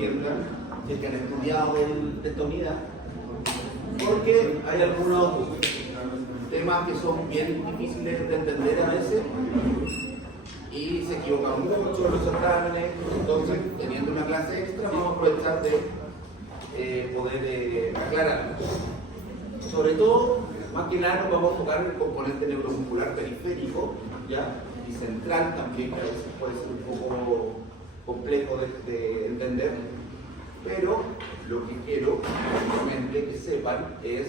entiendan, si es que han estudiado de esta unidad, porque hay algunos temas que son bien difíciles de entender a veces y se equivocan mucho en los exámenes. Entonces, teniendo una clase extra, vamos a aprovechar de poder aclarar. Sobre todo, más que nada, nos vamos a enfocar en el componente neuromuscular periférico, ¿ya? Y central también, que a veces puede ser un poco complejo de entender, pero lo que quiero realmente que sepan es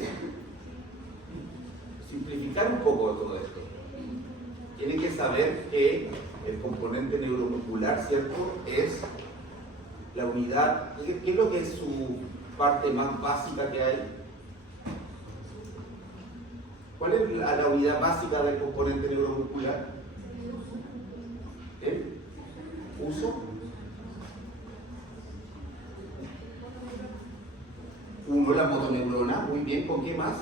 simplificar un poco de todo esto. Tienen que saber que el componente neuromuscular, ¿cierto?, es la unidad. ¿Qué es lo que es su parte más básica que hay? ¿Cuál es la unidad básica del componente neuromuscular? ¿El uso? Uno, la motoneurona. Muy bien, ¿con qué más?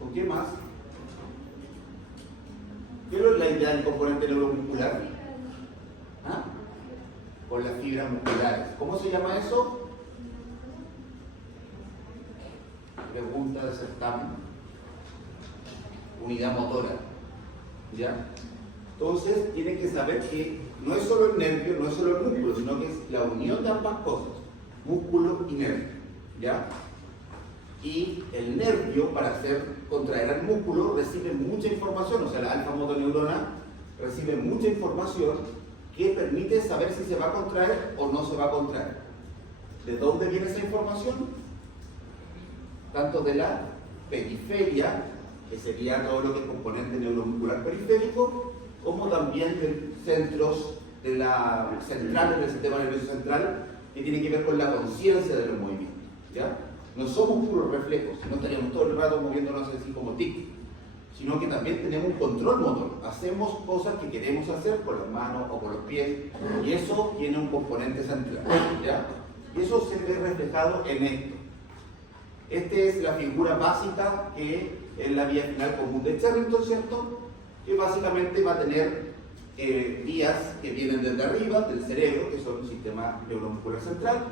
¿Con qué más? ¿Qué es la idea del componente neuromuscular? ¿Ah? Con las fibras musculares. ¿Cómo se llama eso? Pregunta de certamen. Unidad motora. ¿Ya? Entonces, tienen que saber que no es solo el nervio, no es solo el músculo, sino que es la unión de ambas cosas, músculo y nervio. ¿Ya? Y el nervio, para hacer contraer al músculo, recibe mucha información, o sea, la alfa motoneurona recibe mucha información que permite saber si se va a contraer o no se va a contraer. ¿De dónde viene esa información? Tanto de la periferia, que sería todo lo que es componente neuromuscular periférico, como también de centros de la central, del sistema nervioso central, que tiene que ver con la conciencia de los movimientos. ¿Ya? No somos puros reflejos, no estaríamos todo el rato moviéndonos así como tic, sino que también tenemos un control motor. Hacemos cosas que queremos hacer con las manos o con los pies, y eso tiene un componente central. ¿Ya? Y eso se ve reflejado en esto. Esta es la figura básica que es la vía final común de Charrington, ¿cierto? Que básicamente va a tener vías que vienen desde arriba, del cerebro, que son el sistema neuromuscular central,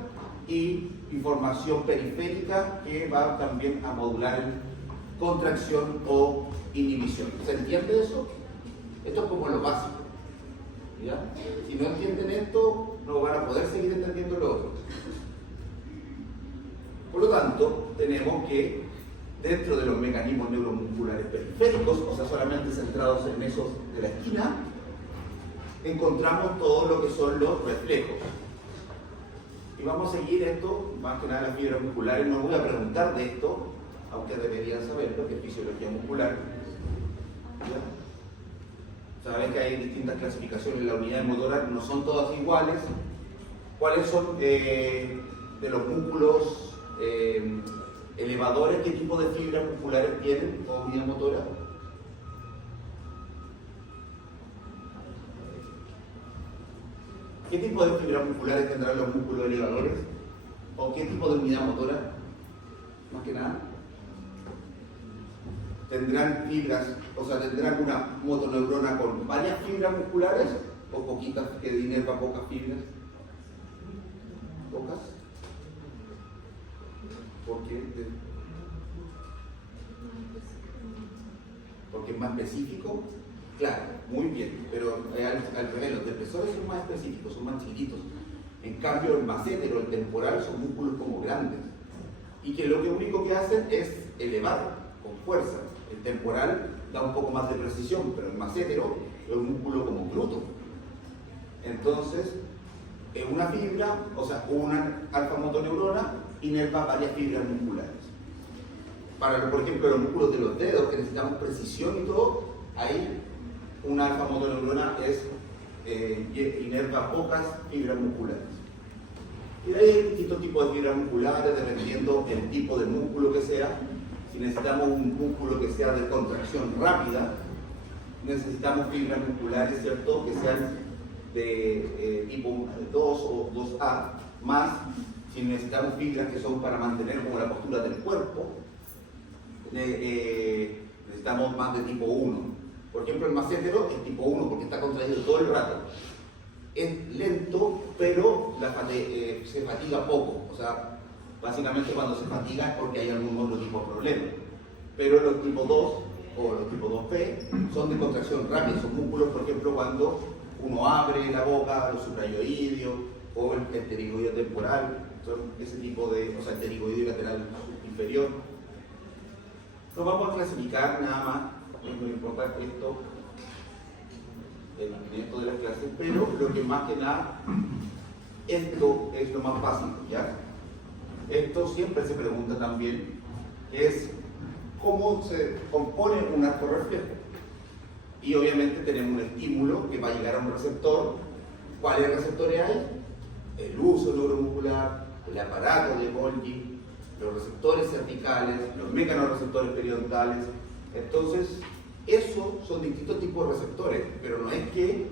y información periférica que va también a modular en contracción o inhibición. ¿Se entiende eso? Esto es como lo básico. ¿Ya? Si no entienden esto, no van a poder seguir entendiendo lo otro. Por lo tanto, tenemos que, dentro de los mecanismos neuromusculares periféricos, o sea, solamente centrados en esos de la esquina, encontramos todo lo que son los reflejos. Y vamos a seguir esto, más que nada las fibras musculares. No voy a preguntar de esto, aunque deberían saberlo, que es fisiología muscular. ¿Ya? Saben que hay distintas clasificaciones en la unidad motora, no son todas iguales. ¿Cuáles son de los músculos elevadores? ¿Qué tipo de fibras musculares tienen o unidad motora? ¿Qué tipo de fibras musculares tendrán los músculos elevadores? ¿O qué tipo de unidad motora? Más que nada. ¿Tendrán fibras, o sea, tendrán una motoneurona con varias fibras musculares o poquitas, que inerva pocas fibras? ¿Pocas? ¿Por qué? Porque es más específico. Claro, muy bien, pero al revés, los depresores son más específicos, son más chiquitos. En cambio, el macétero, el temporal, son músculos como grandes. Y que lo único que hacen es elevar con fuerza. El temporal da un poco más de precisión, pero el macétero es un músculo como bruto. Entonces, una fibra, o sea, una alfa motoneurona, inerva varias fibras musculares. Para, por ejemplo, los músculos de los dedos, que necesitamos precisión y todo, ahí una alfa motoneurona inerva pocas fibras musculares. Y de ahí hay distintos tipos de fibras musculares, dependiendo del tipo de músculo que sea. Si necesitamos un músculo que sea de contracción rápida, necesitamos fibras musculares, ¿cierto?, que sean de tipo 2 o 2A, más si necesitamos fibras que son para mantener como la postura del cuerpo, necesitamos más de tipo 1. Por ejemplo, el macétero es tipo 1 porque está contraído todo el rato. Es lento, pero se fatiga poco. O sea, básicamente cuando se fatiga es porque hay algún otro tipo de problema. Pero los tipo 2 o los tipo 2P son de contracción rápida. Son músculos, por ejemplo, cuando uno abre la boca, los suprayoideos o el pterigoideo temporal. Son ese tipo de, o sea, el pterigoideo lateral inferior. No vamos a clasificar nada más, no importa esto, en esto de las clases, pero lo que más que nada, esto es lo más básico, ¿ya? Esto siempre se pregunta también, es cómo se compone un arco reflejo. Y obviamente tenemos un estímulo que va a llegar a un receptor. ¿Cuáles receptores hay? El uso neuromuscular, el aparato de Golgi, los receptores cervicales, los mecanorreceptores periodontales. Entonces, esos son distintos tipos de receptores, pero no es que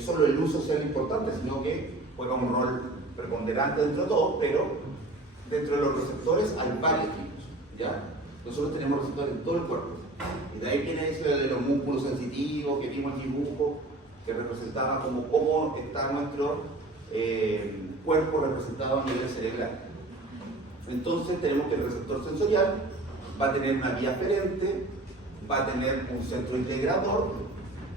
solo el uso sea lo importante, sino que juega un rol preponderante dentro de todo, pero dentro de los receptores hay varios tipos, ¿ya? Nosotros tenemos receptores en todo el cuerpo. Y de ahí viene eso de los músculos sensitivos que vimos el dibujo, que representaba como cómo está nuestro cuerpo representado a nivel cerebral. Entonces tenemos que el receptor sensorial va a tener una vía aferente, va a tener un centro integrador,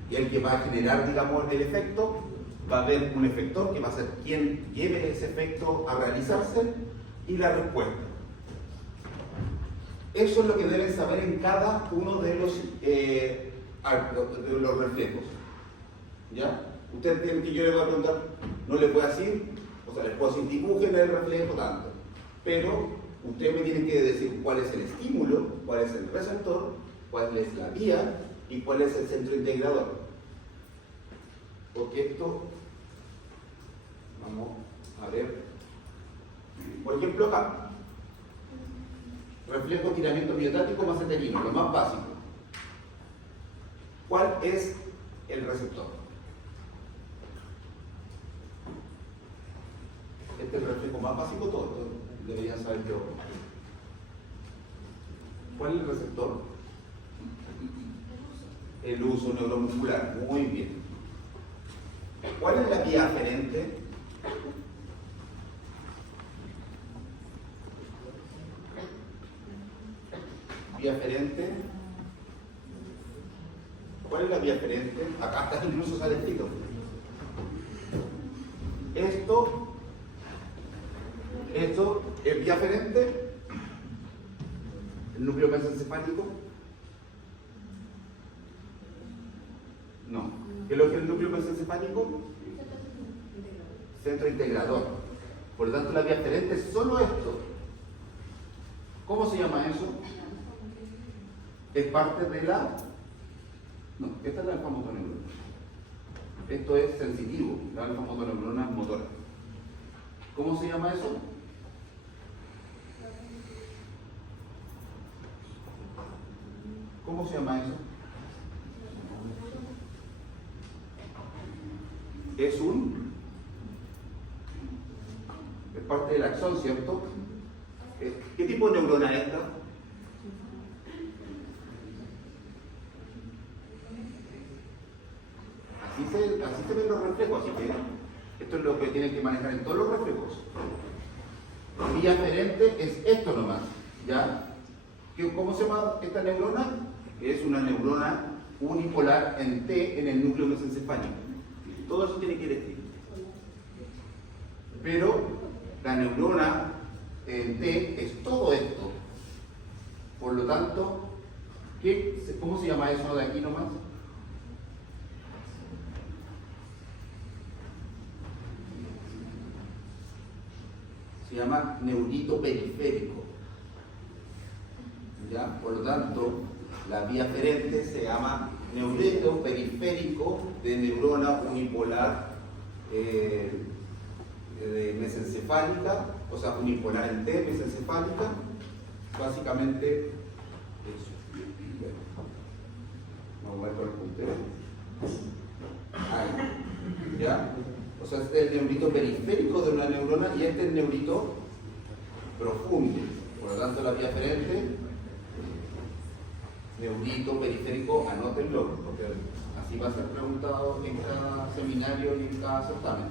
y el que va a generar, digamos, el efecto, va a haber un efector que va a ser quien lleve ese efecto a realizarse, y la respuesta. Eso es lo que deben saber en cada uno de los reflejos. ¿Ya? Ustedes tienen que yo les voy a preguntar, no les voy a decir, o sea, les puedo decir dibujen el reflejo tanto, pero ustedes me tienen que decir cuál es el estímulo, cuál es el receptor, cuál es la vía y cuál es el centro integrador. Porque esto, vamos a ver, por ejemplo acá, reflejo estiramiento miotático maceterino, lo más básico. ¿Cuál es el receptor? Este es el reflejo más básico, todos deberían saber yo. ¿Cuál es el receptor? El uso neuromuscular, muy bien. ¿Cuál es la vía aferente? Vía aferente. ¿Cuál es la vía aferente? Acá está, incluso sale escrito. Esto es vía aferente, el núcleo mesencefálico. No. ¿Qué es lo que es el núcleo mesencefálico? Centro integrador. Por lo tanto, la vía aferente es solo esto. ¿Cómo se llama eso? Es parte de la... No, esta es la alfa-motoneurona. Esto es sensitivo, la alfa-motoneurona motora. ¿Cómo se llama eso? ¿Cómo se llama eso? Es parte del axón, ¿cierto? ¿Qué tipo de neurona es esta? Así se ven los reflejos, así que esto es lo que tienen que manejar en todos los reflejos. Vía aferente es esto nomás, ¿ya? ¿Cómo se llama esta neurona? Es una neurona unipolar en T en el núcleo mesencefálico. Todo eso tiene que ir escrito. Pero la neurona en T es todo esto. Por lo tanto, ¿cómo se llama eso de aquí nomás? Se llama neurito periférico. ¿Ya? Por lo tanto, la vía aferente se llama neurito periférico de neurona unipolar mesencefálica, o sea, unipolar en T, mesencefálica. Básicamente, eso. Vamos a ver con el puntero. Ahí. ¿Ya? O sea, este es el neurito periférico de una neurona y este es el neurito profundo. Por lo tanto, la vía aferente Neurito periférico, anótenlo, porque así va a ser preguntado en cada seminario y en cada certamen.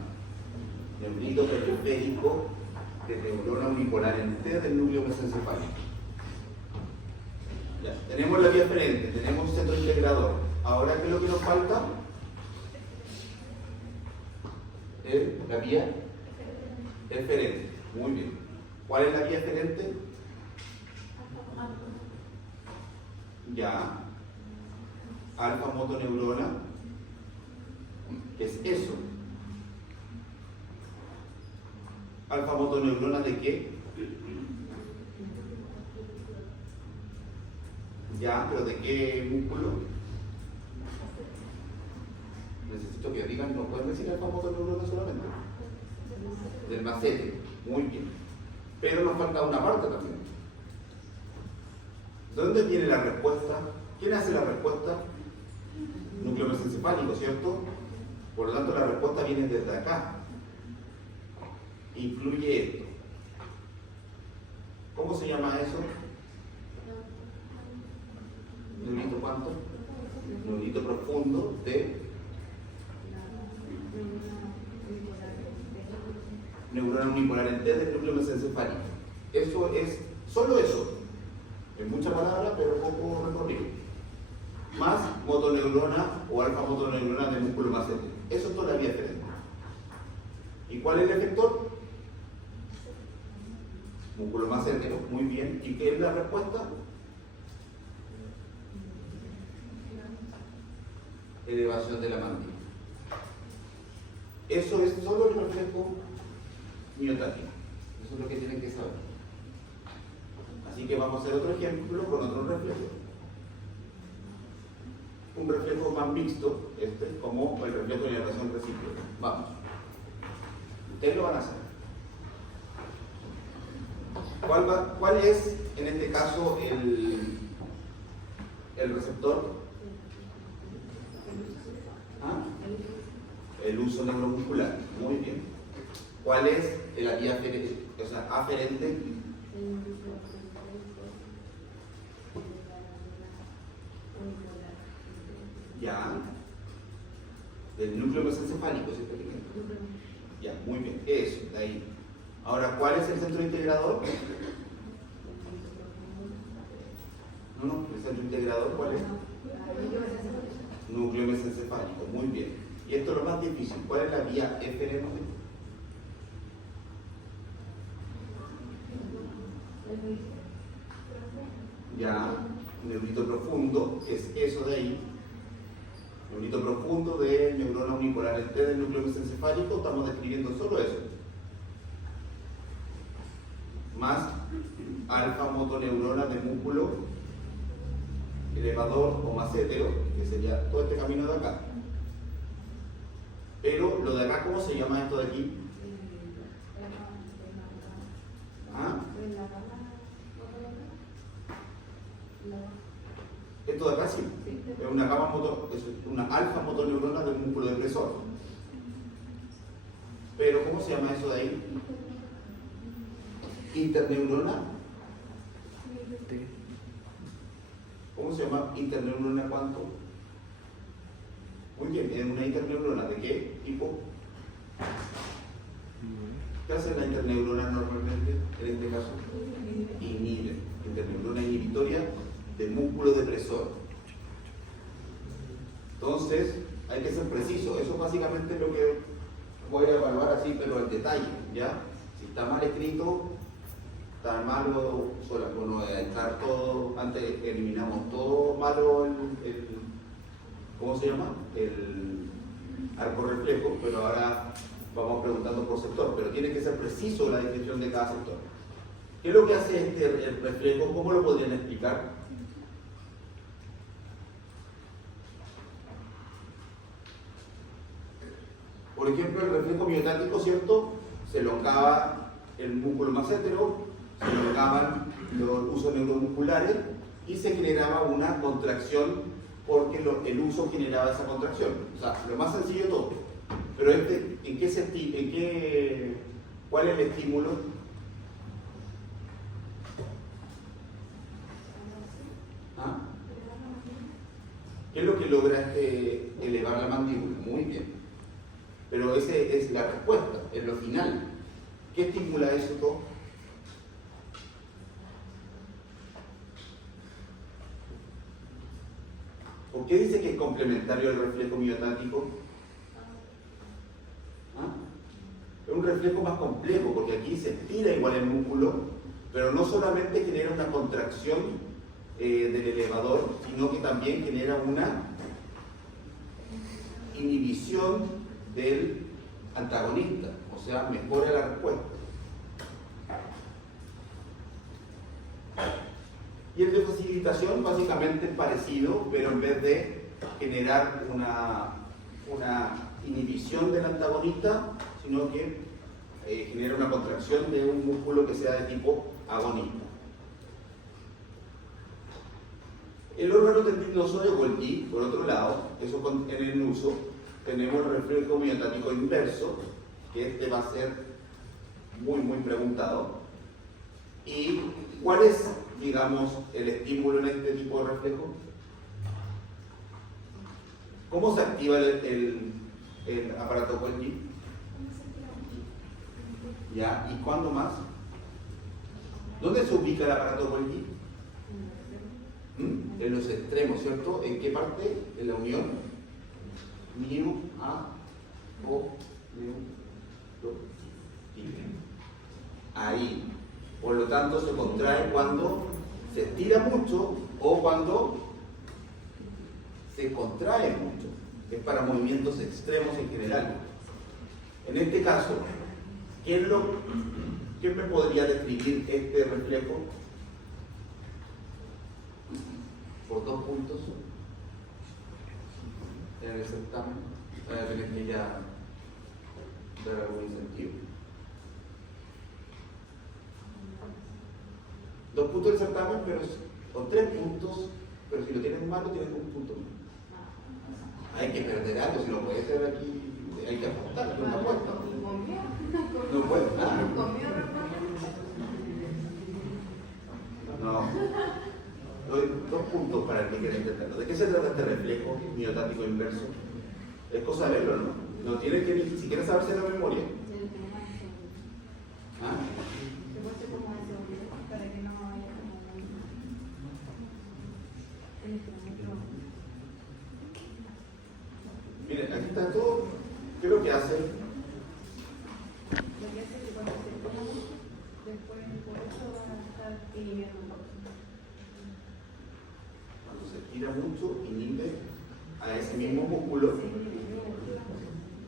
Neurito periférico de neurona unipolar en T del núcleo mesencefálico. Ya, tenemos la vía aferente, tenemos centro integrador. Ahora, ¿qué es lo que nos falta? La vía eferente. Muy bien. ¿Cuál es la vía eferente? Ya. Alfa motoneurona. ¿Qué es eso? ¿Alfa motoneurona de qué? Ya, pero ¿de qué músculo? Necesito que digan, no pueden decir alfa motoneurona solamente. Del macete, muy bien. Pero nos falta una parte también. ¿De dónde viene la respuesta? ¿Quién hace la respuesta? Núcleo mesencefálico, ¿cierto? Por lo tanto, la respuesta viene desde acá. Incluye esto. ¿Cómo se llama eso? Neurito cuánto? Neurito profundo de neurona unipolar en T del núcleo mesencefálico. Eso es, solo eso. Es mucha palabra, pero poco recorrido. Más motoneurona o alfa motoneurona del músculo macete. Eso es toda la vía eferente. ¿Y cuál es el efector? Músculo macetero, muy bien. ¿Y qué es la respuesta? Elevación de la mandíbula. Eso es solo el reflejo miotático. Eso es lo que tienen que saber. Así que vamos a hacer otro ejemplo con otro reflejo. Un reflejo más mixto, como el reflejo de dilatación recíproca. Vamos. Ustedes lo van a hacer. ¿Cuál es, en este caso, el receptor? ¿Ah? El uso neuromuscular. Muy bien. ¿Cuál es la vía aferente? O sea, aferente? Ya. Del núcleo mesencefálico, ¿cierto? Ya, muy bien. Eso, de ahí. Ahora, ¿cuál es el centro integrador? No, el centro integrador, ¿cuál es? Núcleo mesencefálico, muy bien. Y esto es lo más difícil. ¿Cuál es la vía eferente? Ya, neurito profundo, es eso de ahí. Neurito profundo de neurona unipolar en T del núcleo mesencefálico, estamos describiendo solo eso. Más alfa motoneurona de músculo elevador o macétero, que sería todo este camino de acá. Pero lo de acá, ¿cómo se llama esto de aquí? ¿Ah? Esto de acá sí, es una gama motor, es una alfa motoneurona del músculo depresor. Pero ¿cómo se llama eso de ahí? Interneurona. ¿Cómo se llama interneurona cuánto? Muy bien, es una interneurona ¿de qué tipo? ¿Qué hace la interneurona normalmente en este caso? Inhibe. Interneurona inhibitoria del músculo depresor. Entonces, hay que ser preciso. Eso es básicamente lo que voy a evaluar así, pero al detalle, ¿ya? Si está mal escrito, está malo, bueno, entrar todo, antes eliminamos todo malo, ¿cómo se llama? El arco reflejo, pero ahora vamos preguntando por sector, pero tiene que ser preciso la descripción de cada sector. ¿Qué es lo que hace el reflejo? ¿Cómo lo podrían explicar? Por ejemplo, el reflejo miotático, ¿cierto? Se elongaba el músculo macétero, se elongaban los usos neuromusculares y se generaba una contracción porque el uso generaba esa contracción. O sea, lo más sencillo de todo. Pero ¿cuál es el estímulo? ¿Ah? elevar la mandíbula, muy bien. Pero esa es la respuesta, es lo final. ¿Qué estimula eso todo? ¿Por qué dice que es complementario el reflejo miotático? ¿Ah? Es un reflejo más complejo, porque aquí se estira igual el músculo, pero no solamente genera una contracción del elevador, sino que también genera una inhibición del antagonista, o sea, mejora la respuesta. Y el de facilitación básicamente es parecido, pero en vez de generar una inhibición del antagonista, sino que genera una contracción de un músculo que sea de tipo agonista. El órgano tendinoso de Golgi, por otro lado, eso en el uso, tenemos el reflejo miotático inverso, que este va a ser muy preguntado. ¿Y cuál es, digamos, el estímulo en este tipo de reflejo? ¿Cómo se activa el aparato Golgi? ¿Ya? ¿Y cuándo más? ¿Dónde se ubica el aparato Golgi? En los extremos, ¿cierto? ¿En qué parte? En la unión. Mio, A, O, ahí. Por lo tanto, se contrae cuando se estira mucho o cuando se contrae mucho. Es para movimientos extremos en general. En este caso, ¿quién me podría describir este reflejo? Por 2 puntos en el certamen, para tener que ya dar algún incentivo. 2 puntos del certamen, o 3 puntos, pero si lo tienes malo, tienes 1 punto más. Hay que perder algo, si lo puedes hacer aquí, hay que apostar, no apuesta. No puedes, no. Doy 2 puntos para el que quiera intentarlo. ¿De qué se trata este reflejo miotático inverso? Es cosa de verlo, ¿no? No tiene que ni siquiera saberse la memoria. ¿Ah? Miren, aquí está todo. ¿Qué es lo que hace? Cuando se estira mucho, inhibe a ese mismo músculo.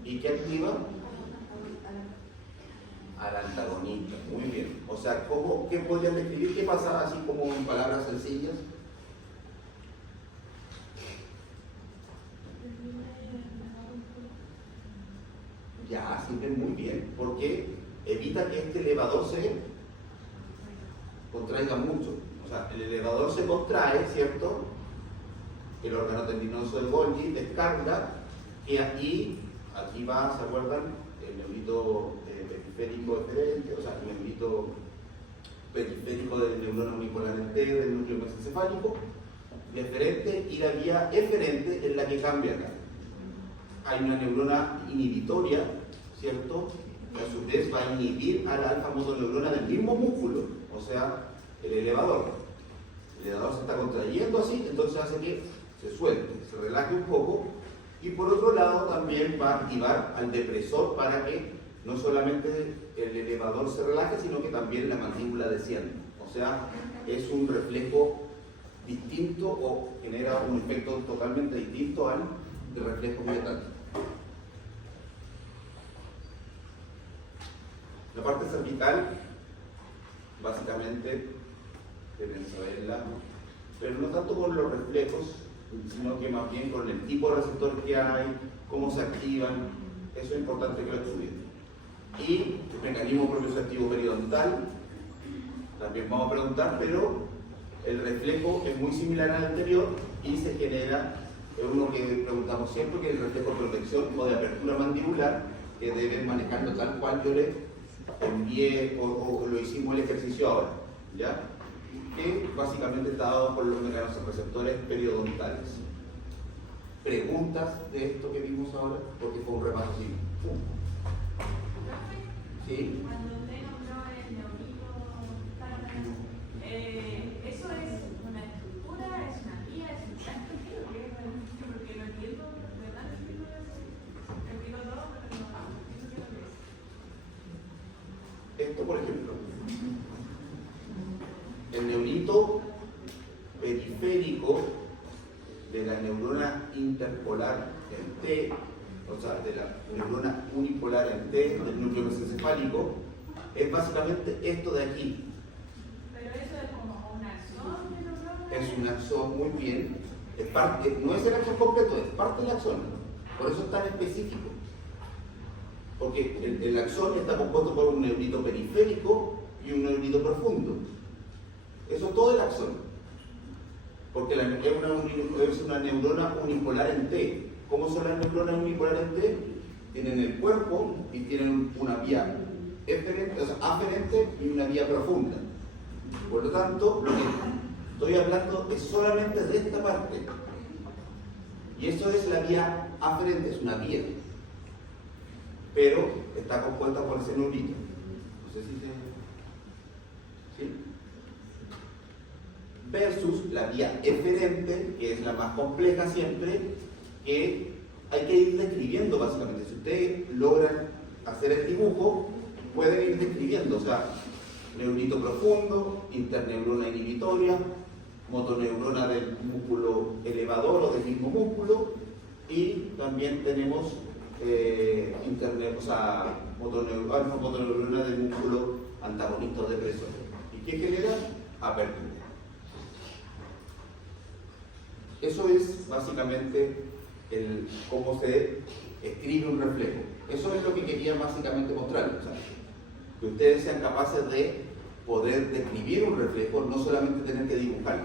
¿Y qué activa? Al antagonista. Muy bien. O sea, ¿qué podrían describir? ¿Qué pasa así como en palabras sencillas? Ya, sirve muy bien, porque evita que este elevador se contraiga mucho. O sea, el elevador se contrae, ¿cierto? El órgano tendinoso de Golgi descarga, y aquí va, ¿se acuerdan? El neurito periférico eferente, o sea, el neurito periférico del neurona unipolar T, del núcleo mesencefálico, deferente, y la vía eferente es la que cambia acá. Hay una neurona inhibitoria, ¿cierto? Que a su vez va a inhibir a la alfa-motoneurona del mismo músculo, o sea, el elevador. El elevador se está contrayendo así, entonces hace que se suelte, se relaje un poco, y por otro lado también va a activar al depresor para que no solamente el elevador se relaje, sino que también la mandíbula descienda. O sea, es un reflejo distinto o genera un efecto totalmente distinto al reflejo miotático. La parte cervical, básicamente, deben saberla, pero no tanto con los reflejos, sino que más bien con el tipo de receptores que hay, cómo se activan. Eso es importante que lo estudien. Y el mecanismo propioceptivo periodontal, también vamos a preguntar, pero el reflejo es muy similar al anterior y se genera, es uno que preguntamos siempre, que es el reflejo de protección o de apertura mandibular, que deben manejarlo tal cual yo le envié o lo hicimos el ejercicio ahora, ¿ya? Que básicamente está dado por los mecanos receptores periodontales. preguntas de esto que vimos ahora, porque fue un repaso así. ¿Sí? Cuando usted nombró el neurito, ¿eso es una estructura, es una guía, es un plan? Porque no entiendo, de verdad no entiendo eso. Entiendo todo, pero no entiendo qué es. Esto, por ejemplo, el neurito periférico de la neurona interpolar en T, o sea, de la neurona unipolar en T, del núcleo mesencefálico, es básicamente esto de aquí. Pero eso es como un axón de neurona. Es un axón, muy bien. Es parte, no es el axón completo, es parte del axón. Por eso es tan específico. Porque el axón está compuesto por un neurito periférico y un neurito profundo. Eso es todo el axón. Porque es una neurona unipolar en T. ¿Cómo son las neuronas unipolares en T? Tienen el cuerpo y tienen una vía eferente, o sea, aferente y una vía profunda. Por lo tanto, lo que estoy hablando es solamente de esta parte. Y eso es la vía aferente, es una vía. Pero está compuesta por ese neurito. No sé si se... ¿Sí? Versus la vía eferente, que es la más compleja siempre, que hay que ir describiendo básicamente. Si ustedes logran hacer el dibujo, pueden ir describiendo, o sea, neurito profundo, interneurona inhibitoria, motoneurona del músculo elevador o del mismo músculo, y también tenemos motoneurona del músculo antagonista o depresor. ¿Y qué genera? Apertura. Eso es básicamente cómo se escribe un reflejo. Eso es lo que quería básicamente mostrarles. O sea, que ustedes sean capaces de poder describir un reflejo, no solamente tener que dibujarlo.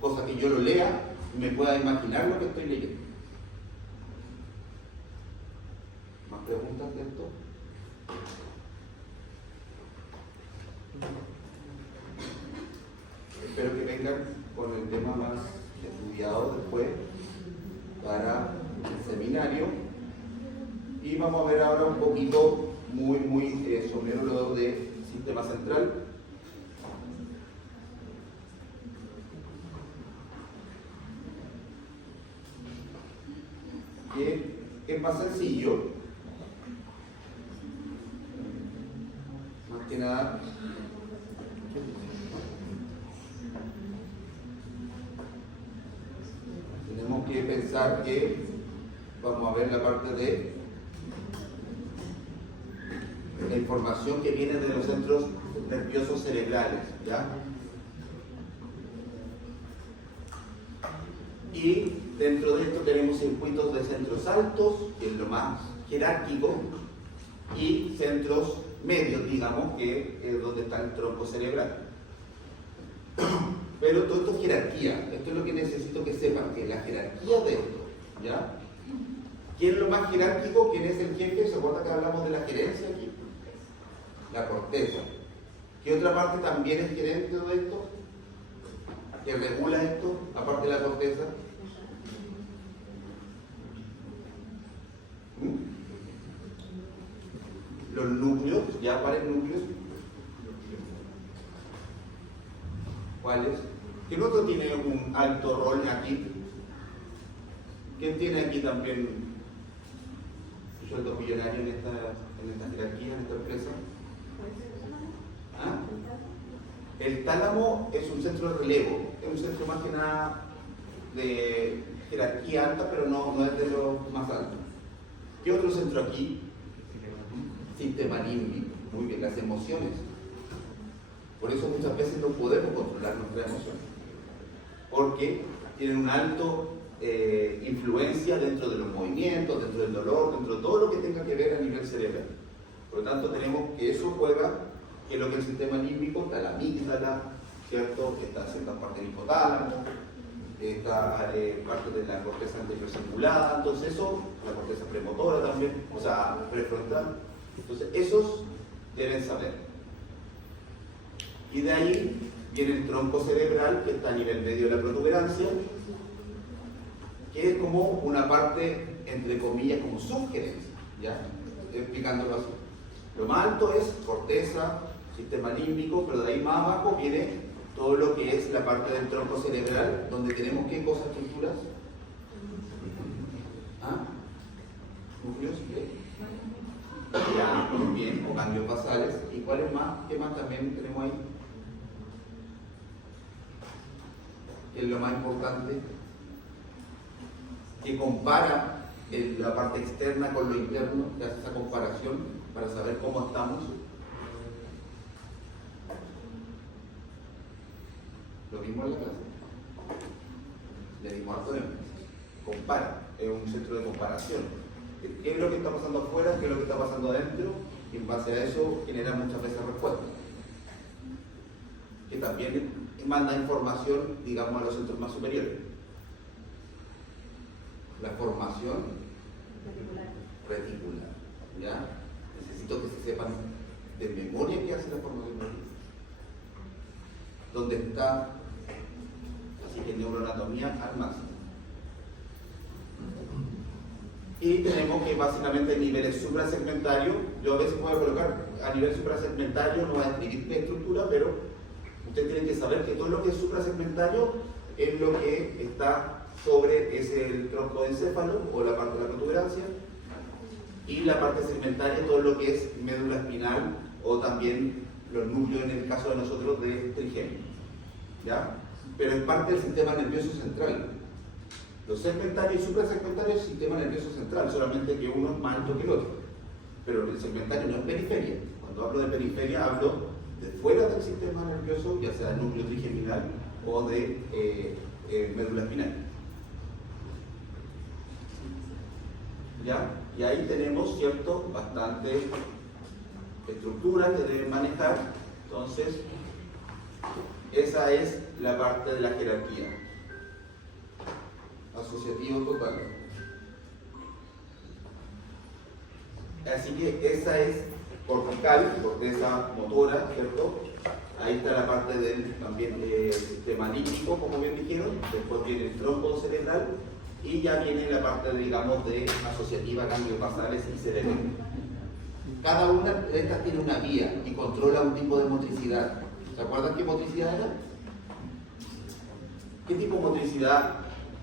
Cosa que yo lo lea y me pueda imaginar lo que estoy leyendo. ¿Más preguntas de esto? Espero que vengan con el tema más estudiado después para el seminario, y vamos a ver ahora un poquito muy somero lo de sistema central. Que es más sencillo, más que nada. Tenemos que pensar que vamos a ver la parte de la información que viene de los centros nerviosos cerebrales, ¿ya? Y dentro de esto tenemos circuitos de centros altos, que es lo más jerárquico, y centros medios, digamos, que es donde está el tronco cerebral. Pero todo esto es jerarquía. Esto es lo que necesito que sepan, que es la jerarquía de esto, ¿ya? ¿Quién es lo más jerárquico? ¿Quién es el jefe? ¿Se acuerda que hablamos de la gerencia aquí? La corteza. ¿Qué otra parte también es gerente de esto? ¿Que regula esto, aparte de la corteza? Los núcleos, ¿ya cuáles núcleos? ¿Cuáles? ¿Quién otro tiene un alto rol aquí? ¿Quién tiene aquí también un sueldo millonario en esta jerarquía, en esta empresa? ¿Ah? El tálamo es un centro de relevo, es un centro más que nada de jerarquía alta, pero no es de los más altos. ¿Qué otro centro aquí? Sistema límbico. Muy bien, las emociones. Por eso muchas veces no podemos controlar nuestras emociones, porque tienen una alta influencia dentro de los movimientos, dentro del dolor, dentro de todo lo que tenga que ver a nivel cerebral. Por lo tanto, tenemos que eso juega, que es lo que el sistema límbico, está la amígdala, ¿cierto? Está cierta parte del hipotálamo, está parte de la corteza anterior cingulada, entonces eso, la corteza premotora también, o sea, prefrontal. Entonces, esos deben saber. Y de ahí viene el tronco cerebral, que está a nivel medio de la protuberancia, que es como una parte, entre comillas, como subgerencia, ¿ya? Explicándolo así. Lo más alto es corteza, sistema límbico, pero de ahí más abajo viene todo lo que es la parte del tronco cerebral, donde tenemos ¿qué cosas, estructuras? ¿Ah? ¿Núcleos? ¿Qué? Ya, muy bien, o cambios basales. ¿Y cuáles más? ¿Qué más también tenemos ahí? ¿Qué es lo más importante? Que compara la parte externa con lo interno, que hace esa comparación para saber cómo estamos. Lo mismo en la clase. Le dimos harto énfasis. Compara, es un centro de comparación. ¿Qué es lo que está pasando afuera? ¿Qué es lo que está pasando adentro? Y en base a eso genera muchas veces respuestas. Que también manda información, digamos, a los centros más superiores. La formación reticular. ¿Ya? Necesito que se sepan de memoria qué hace la formación reticular. ¿Dónde está? Así que neuroanatomía al máximo. Y tenemos que básicamente niveles suprasegmentarios. Yo a veces voy a colocar a nivel suprasegmentario, no voy a escribir qué estructura, pero ustedes tienen que saber que todo lo que es suprasegmentario es lo que está sobre el tronco de encéfalo o la parte de la protuberancia, y la parte segmentaria todo lo que es médula espinal o también los núcleos en el caso de nosotros de trigemio, ¿ya? Pero es parte del sistema nervioso central. Los segmentarios y suprasegmentarios es el sistema nervioso central, solamente que uno es más alto que el otro. Pero el segmentario no es periferia. Cuando hablo de periferia hablo de fuera del sistema nervioso, ya sea núcleo trigeminal o de médula espinal. ¿Ya? Y ahí tenemos, ¿cierto?, bastantes estructuras que deben manejar. Entonces, esa es la parte de la jerarquía. Asociativo total. Así que esa es cortical, corteza motora, ¿cierto? Ahí está la parte del también sistema límbico, como bien dijeron. Después viene el tronco cerebral y ya viene la parte, digamos, de asociativa, ganglios basales y cerebro. Cada una de estas tiene una vía y controla un tipo de motricidad. ¿Se acuerdan qué motricidad era? ¿Qué tipo de motricidad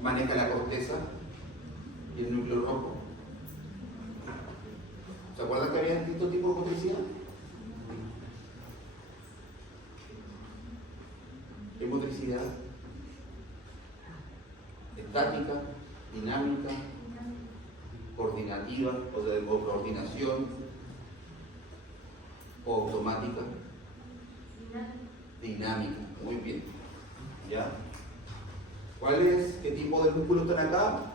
maneja la corteza y el núcleo rojo? ¿Se acuerdan que había distintos tipos de motricidad? ¿Qué motricidad? Estática, dinámica, coordinativa, o de coordinación, o automática. Dinámica, muy bien. ¿Ya? ¿Qué tipo de músculos están acá?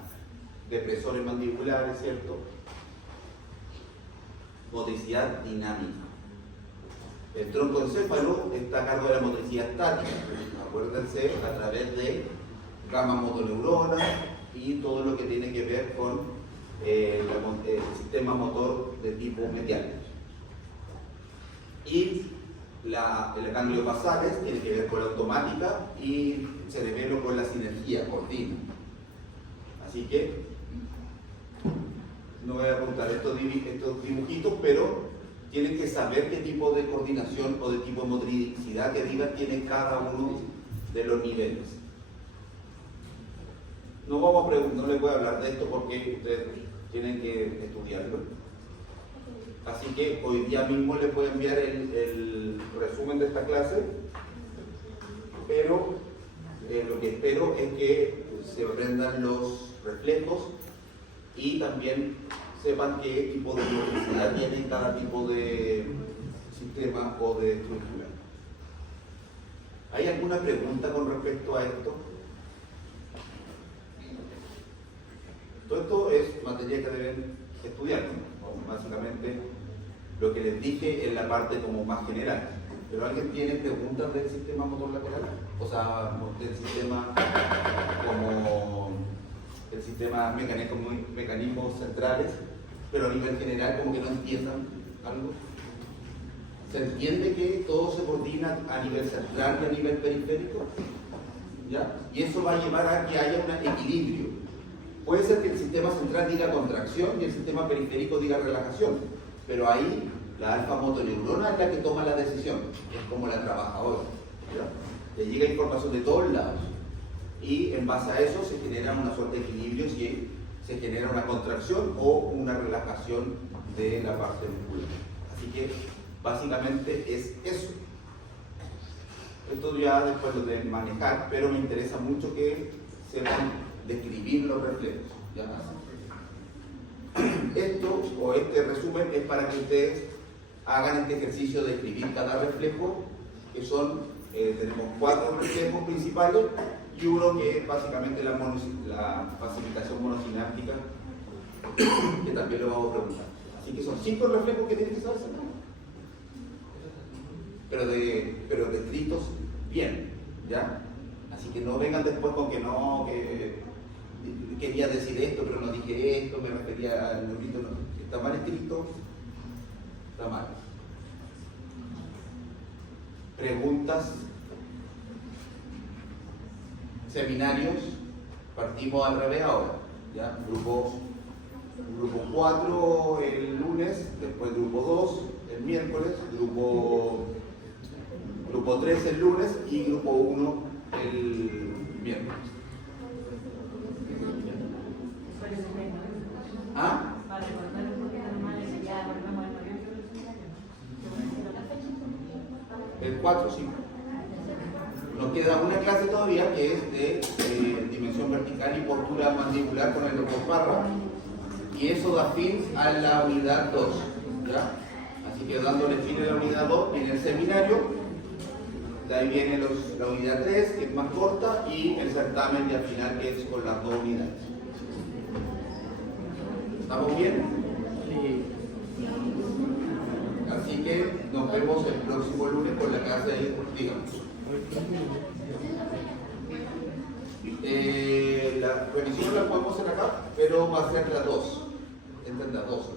Depresores mandibulares, ¿cierto? Motricidad dinámica. El troncoencéfalo está a cargo de la motricidad estática. Acuérdense, a través de gamma motoneuronas y todo lo que tiene que ver con el sistema motor de tipo medial. Y el ganglio basales tiene que ver con la automática y el cerebelo con la sinergia cortina. Así que no voy a apuntar estos dibujitos, pero tienen que saber qué tipo de coordinación o de tipo de motricidad que tiene cada uno de los niveles. No les voy a hablar de esto porque ustedes tienen que estudiarlo. Así que hoy día mismo les voy a enviar el resumen de esta clase, pero lo que espero es que se aprendan los reflejos y también sepan qué tipo de motricidad tiene cada tipo de sistema o de estructura. ¿Hay alguna pregunta con respecto a esto? Todo esto es materia que deben estudiar, ¿no? Básicamente lo que les dije en la parte como más general. ¿Pero alguien tiene preguntas del sistema motor lateral? O sea, del sistema como el sistema mecanismos centrales, pero a nivel general como que no entiendan algo. ¿Se entiende que todo se coordina a nivel central y a nivel periférico? ¿Ya? Y eso va a llevar a que haya un equilibrio. Puede ser que el sistema central diga contracción y el sistema periférico diga relajación, pero ahí la alfa motoneurona es la que toma la decisión, es como la trabajadora. Le llega información de todos lados y en base a eso se genera una suerte de equilibrio si se genera una contracción o una relajación de la parte muscular. Así que básicamente es eso. Esto ya después lo deben manejar, pero me interesa mucho que sepan describir los reflejos. ¿Ya? Esto o este resumen es para que ustedes hagan este ejercicio de escribir cada reflejo, que son, tenemos 4 reflejos principales y uno que es básicamente la facilitación monosináptica, que también lo vamos a preguntar. Así que son 5 reflejos que tienen que saberse, pero descritos bien, ¿ya? Así que no vengan después con que no, que quería decir esto, pero no dije esto, me refería al neurito, no. Si está mal escrito, está mal. Preguntas, seminarios, partimos al revés ahora, ¿ya? Grupo 4 el lunes, después grupo 2 el miércoles, grupo 3 el lunes y grupo 1 el miércoles. ¿Ah? El 4, sí. Nos queda una clase todavía que es de dimensión vertical y postura mandibular con el doctor Parra, y eso da fin a la unidad 2, ¿ya? Así que dándole fin a la unidad 2 viene el seminario. De ahí viene la unidad 3, que es más corta, y el certamen y al final, que es con las 2 unidades. ¿Estamos bien? Sí. Así que nos vemos el próximo lunes con la clase de, digamos. La revisión la podemos hacer acá, pero va a ser la 2. Esta es la 2.